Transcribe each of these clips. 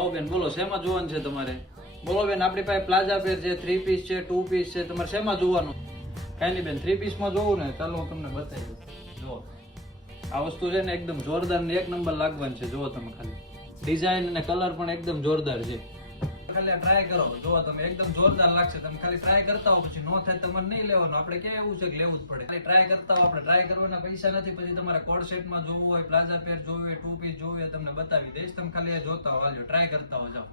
આવો બેન બોલો શેમાં જોવાનું છે તમારે? બોલો બેન આપણી પાસે પ્લાઝા પેર છે, 3 પીસ છે, 2 પીસ છે, તમારે શેમાં જોવાનું? કઈ નહીં બેન 3 પીસમાં જોવું ને, ચાલો હું તમને બતાવી દઉં. જુઓ આ વસ્તુ છે ને એકદમ જોરદાર ને એક નંબર લાગવાની છે. જુઓ તમે ખાલી ડિઝાઇન અને કલર પણ એકદમ જોરદાર છે. ખાલી ટ્રાય કરો, જુઓ તમે એકદમ જોરદાર લાગશે. તમે ખાલી ટ્રાય કરતા હો, પછી નો થાય તમારે નહીં લેવાનું. આપણે ક્યાં એવું છે કે લેવું જ પડે? ખાલી ટ્રાય કરતા હો, આપણે ટ્રાય કરવાના પૈસા નથી. પછી તમારે કોડ સેટમાં જોવું હોય, પ્લાઝા પેર જોવું હોય, 2 પીસ જોવું હોય, તમને બતાવી દઈશ. તમે ખાલી આ જોતા હો, હાલો ટ્રાય કરતા હો. જાઓ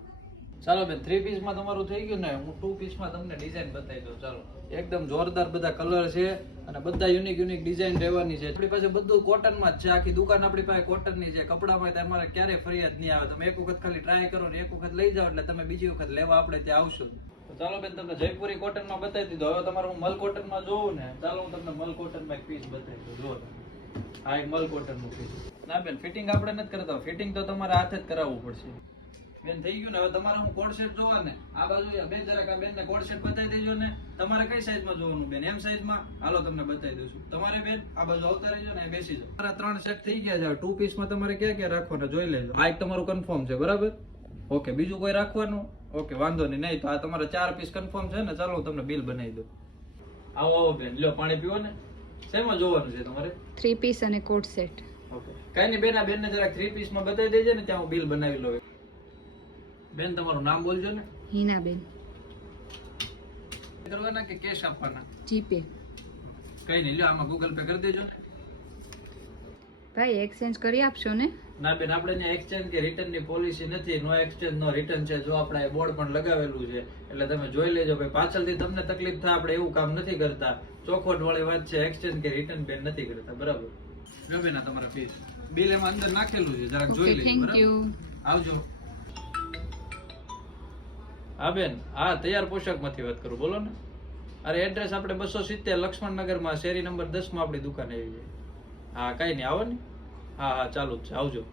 ચાલો બેન 3 પીસમાં તમારું થઈ ગયું ને, હું 2 પીસમાં તમને ડિઝાઇન બતાવી દઉં. ચાલો એકદમ જોરદાર બધા કલર છે અને બધા યુનિક ડિઝાઇન રહેવાની છે. આપણી પાસે બધું કોટનમાં જ છે. આખી દુકાન આપણી પાસે કોટનની છે. કપડામાં તમારે ક્યારેય ફરિયાદ નહીં આવે. તમે એક વખત ખાલી ટ્રાય કરો ને એક વખત લઈ જાઓ એટલે તમે બીજી વખત લેવા આપણે ત્યાં આવશું. ચાલો બેન તમને જયપુરી કોટનમાં બતાવી દીધો. હવે તમારે હું મલ કોટનમાં જોઉં ને, ચાલો હું તમને મલ કોટનમાં એક પીસ બતાવી દઉં. જુઓ આ એક મલ કોટનનું પીસ. ના બેન ફિટિંગ આપણે નથી કરતા. ફિટિંગ તો તમારે હાથે જ કરાવવું પડશે. બેન થઈ ગયું ને. હવે તમારે હું કોડ સેટ જોવા ને, આ બાજુ બેન જરાક આ બેન ને કોડ સેટ બતાવી દેજો ને. તમારે કઈ સાઈઝમાં જોવાનું બેન? એમ સાઈઝમાં? હાલો તમને બતાવી દઉં છું. તમારે બેન આ બાજુ આવતા રહેજો ને, બેસી જાઓ. તમારા 3 સેટ થઈ ગયા છે. 2 પીસમાં તમારે ક્યાં ક્યાં રાખવાના જોઈ લેજો. આ એક તમારું કન્ફર્મ છે બરાબર? ઓકે બીજું કોઈ રાખવાનું? ઓકે વાંધો નહીં. તો આ તમારા 4 પીસ કન્ફર્મ છે ને. ચાલો હું તમને બિલ બનાવી દઉં. આવો આવો બેન લ્યો પાણી પીવો ને. શેમાં જોવાનું છે તમારે? 3 પીસ અને કોટ સેટ. ઓકે કઈ નહીં બેન, આ બેન ને જરાક 3 પીસમાં બતાવી દેજે ને, ત્યાં હું બિલ બનાવી લઉં. બેન તમારું નામ બોલજો ને. હિનાબેન. કરવાના કે કેશ આપવાના? જીપે. કઈ નહીં લ્યો આમાં ગૂગલ પે કરી દેજો ને. ભાઈ એક્સચેન્જ કરી આપશો ને? ના બેન આપણે ત્યાં એક્સચેન્જ કે રિટર્ન ની પોલિસી નથી. નો એક્સચેન્જ નો રિટર્ન છે. જો આપણે બોર્ડ પણ લગાવેલું છે એટલે તમે જોઈ લેજો. ભાઈ પાછળથી તમને તકલીફ થાય, આપણે એવું કામ નથી કરતા. ચોખવટ વાળી વાત છે. એક્સચેન્જ કે રિટર્ન બેન નથી કરતા બરાબર? જો બેન તમારા પીસ બિલ એમાં અંદર નાખેલું છે, જરાક જોઈ લેજો. Thank you. આવજો. હા બેન હા તૈયાર પોશાક માંથી વાત કરું બોલો ને. અરે એડ્રેસ આપણે 270 લક્ષ્મણનગર માં શેરી નંબર 10 માં આપણી દુકાન આવી છે. હા કઈ નહીં આવો ને. હા ચાલુ જ છે આવજો.